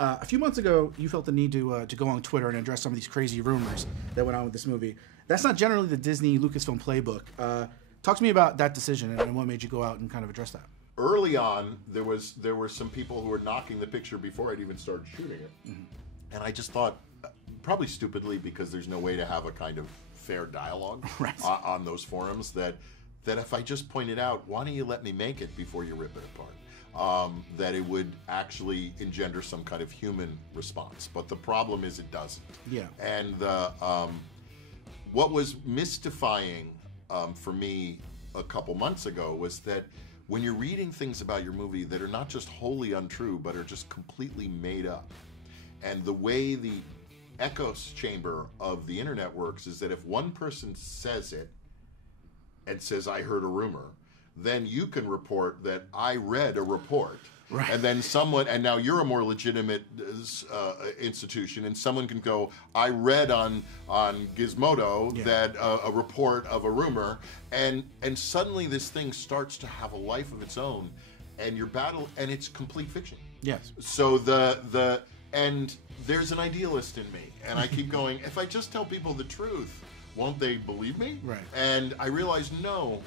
A few months ago, you felt the need to go on Twitter and address some of these crazy rumors that went on with this movie. That's not generally the Disney Lucasfilm playbook. Talk to me about that decision and what made you go out and kind of address that. Early on, there were some people who were knocking the picture before I'd even started shooting it, and I just thought, probably stupidly, because there's no way to have a kind of fair dialogue on those forums, that if I just pointed out, why don't you let me make it before you rip it apart, that it would actually engender some kind of human response. But the problem is it doesn't. Yeah. And what was mystifying for me a couple months ago was that when you're reading things about your movie that are not just wholly untrue, but are just completely made up, and the way the echo chamber of the internet works is that if one person says it and says, I heard a rumor, then you can report that I read a report. Right. And then someone, and now you're a more legitimate institution, and someone can go, I read on Gizmodo that a report of a rumor, and suddenly this thing starts to have a life of its own, and your battle, and it's complete fiction. Yes. So and there's an idealist in me, and I keep going, if I just tell people the truth, won't they believe me? Right. And I realized, no,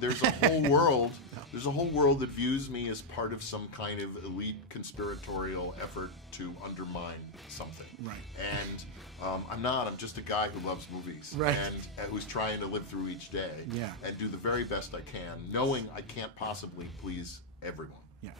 there's a whole world. There's a whole world that views me as part of some kind of elite conspiratorial effort to undermine something. Right. And I'm not. I'm just a guy who loves movies. Right. And who's trying to live through each day. Yeah. And do the very best I can, knowing I can't possibly please everyone. Yeah.